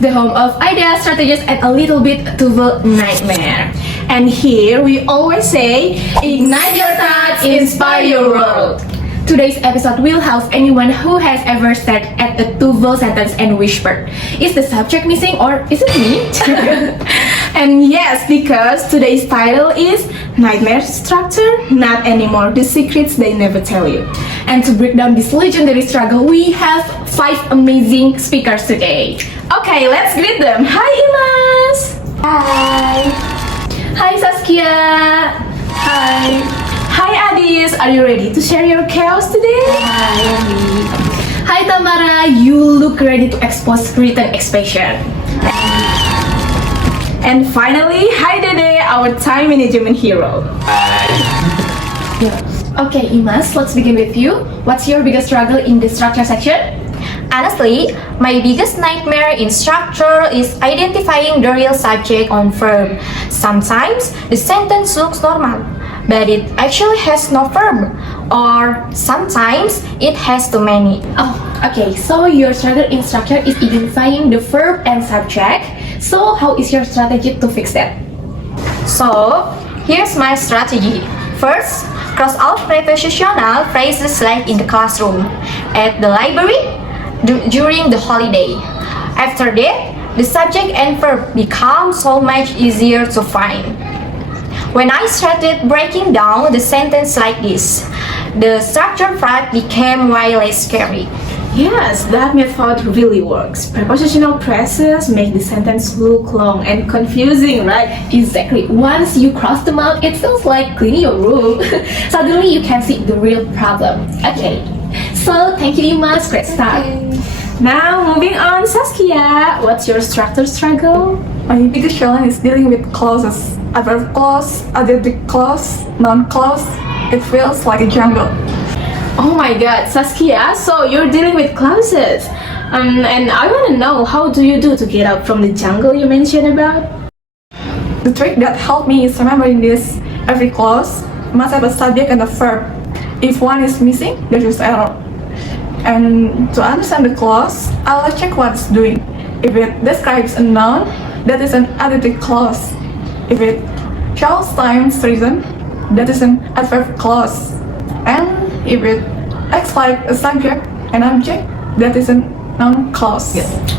the home of ideas, strategies, and a little bit TOEFL nightmare. And here we always say, Ignite your thoughts, inspire your world. Today's episode will help anyone who has ever stared at a TOEFL sentence and whispered, "Is the subject missing or is it me?" And yes, because today's title is Nightmare Structure, Not Anymore, The Secrets They Never Tell You. And to break down this legendary struggle, we have 5 amazing speakers today. Okay, let's greet them. Hi Imas! Hi! Hi Saskia! Hi! Hi Adis, are you ready to share your chaos today? Hi Tamara, you look ready to expose written expression. And finally, hi Dede, our time management hero. Okay, Imas, let's begin with you. What's your biggest struggle in the structure section? Honestly, my biggest nightmare in structure is identifying the real subject on verb. Sometimes the sentence looks normal, but it actually has no verb, or sometimes it has too many. Oh, okay, so your struggle in structure is identifying the verb and subject. So how is your strategy to fix that? So, here's my strategy. First, cross out prepositional phrases like in the classroom, at the library, during the holiday. After that, the subject and verb become so much easier to find. When I started breaking down the sentence like this, the structure part became way less scary. Yes, that method really works. Prepositional phrases make the sentence look long and confusing, right? Exactly. Once you cross them out, it feels like cleaning your room. Suddenly you can see the real problem. Okay. So thank you, Imas. Great start. Now, moving on, Saskia, what's your structure struggle? My biggest challenge is dealing with clauses. Adverb clause, adjective clause, noun clause. It feels like a jungle. Oh my god, Saskia, so you're dealing with clauses. And I want to know, how do you do to get out from the jungle you mentioned about? The trick that helped me is remembering this. Every clause must have a subject and a verb. If one is missing, there is error. And to understand the clause, I'll check what it's doing. If it describes a noun, that is an adjective clause. If it shows times reason, that is an adverb clause. And if it acts like a subject and object, that is a noun clause.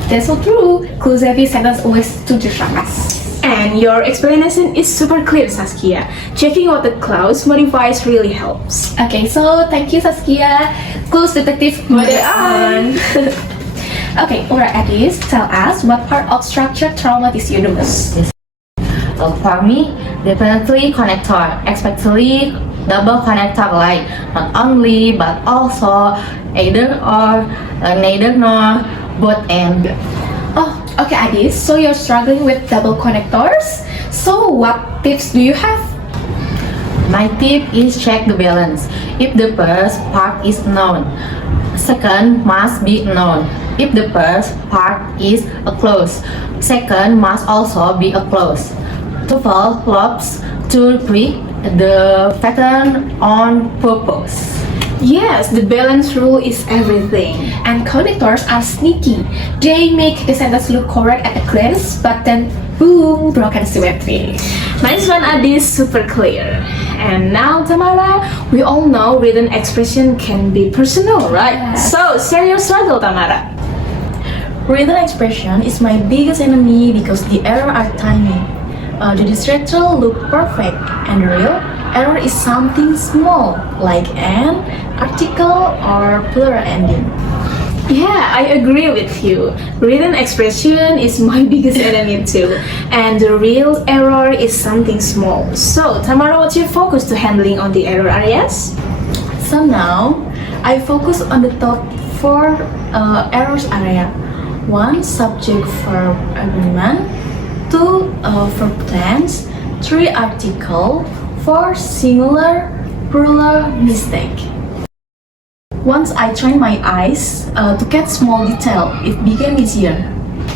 That's so true. Clue-savvy sentence always to distract us. And your explanation is super clear, Saskia. Checking what the clause modifies really helps. Okay, so thank you, Saskia. Clues detective mode on. Okay, alright, Adis, tell us what part of structure traumatizes you the most. For me, definitely connector, especially double connector like not only but also either or, neither nor, both and. Oh, okay, Adis, so you're struggling with double connectors? So what tips do you have? My tip is check the balance. If the first part is noun, second must be noun. If the first part is a clause, second must also be a clause. TOEFL loves to read the pattern on purpose. Yes, the balance rule is everything. And connectors are sneaky. They make the sentence look correct at a glance, but then boom, broken symmetry. Nice one, Adis, super clear. And now, Tamara, we all know written expression can be personal, right? Yes. So, share your struggle, Tamara. Written expression is my biggest enemy because the errors are tiny. The descriptor look perfect, and the real error is something small, like an article or plural ending. Yeah, I agree with you. Written expression is my biggest enemy too. And the real error is something small. So, Tamara, what's your focus to handling on the error areas? So now, I focus on the top 4 errors area. 1. Subject verb agreement. 2. Verb tense. 3. Article. 4. Singular plural mistake. Once I train my eyes to catch small detail, it became easier.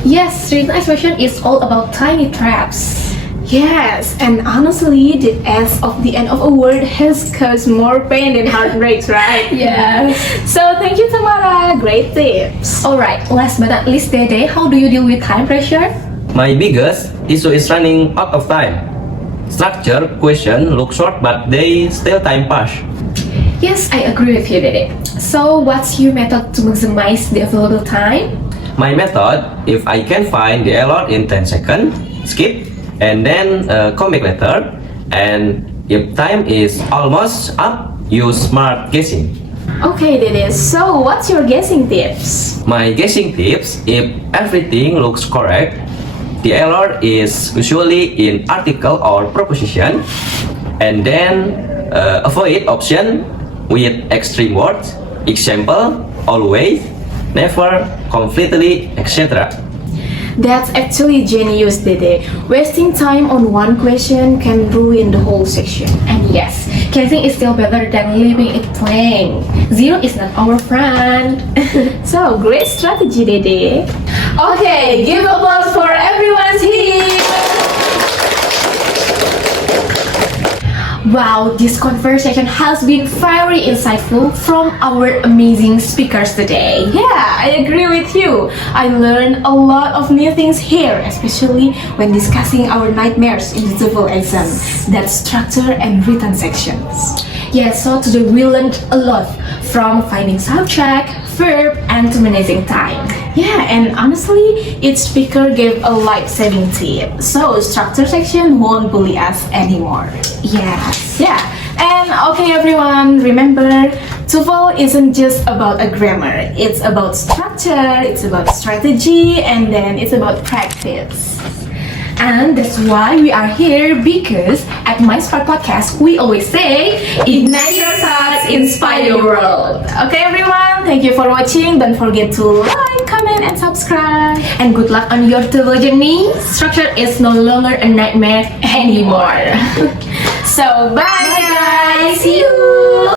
Yes, written expression is all about tiny traps. Yes, and honestly, the S of the end of a word has caused more pain than heartbreaks, right? Yes. So thank you, Tamara. Great tips. Alright, last but not least, Dede, how do you deal with time pressure? My biggest issue is running out of time. Structure question look short, but they still time pass. Yes, I agree with you, Dede. So, what's your method to maximize the available time? My method, if I can find the error in 10 seconds, skip, and then come back later. And if time is almost up, use smart guessing. Okay, Dede. So what's your guessing tips? My guessing tips, if everything looks correct, the error is usually in article or preposition, and then avoid option with extreme words, example, always, never, completely, etc. That's actually genius, Dede. Wasting time on one question can ruin the whole section. And yes, guessing is still better than leaving it plain. Zero is not our friend. So great strategy, Dede. Okay, give applause for everyone's here. Wow, this conversation has been very insightful from our amazing speakers today. Yeah, I agree with you. I learned a lot of new things here, especially when discussing our nightmares in the TOEFL exam. That structure and written sections. Yes, so today we learned a lot from finding subject, verb, and to managing time. Yeah, and honestly, each speaker gave a life-saving tip. So structure section won't bully us anymore. Yes. Yeah, and okay everyone, remember, TOEFL isn't just about a grammar. It's about structure, it's about strategy, and then it's about practice. And that's why we are here, because at My Spark Podcast we always say, ignite your thoughts, inspire your world. Okay everyone, thank you for watching. Don't forget to like, comment, and subscribe. And good luck on your TOEFL journey. Structure is no longer a nightmare anymore. So bye guys, See you.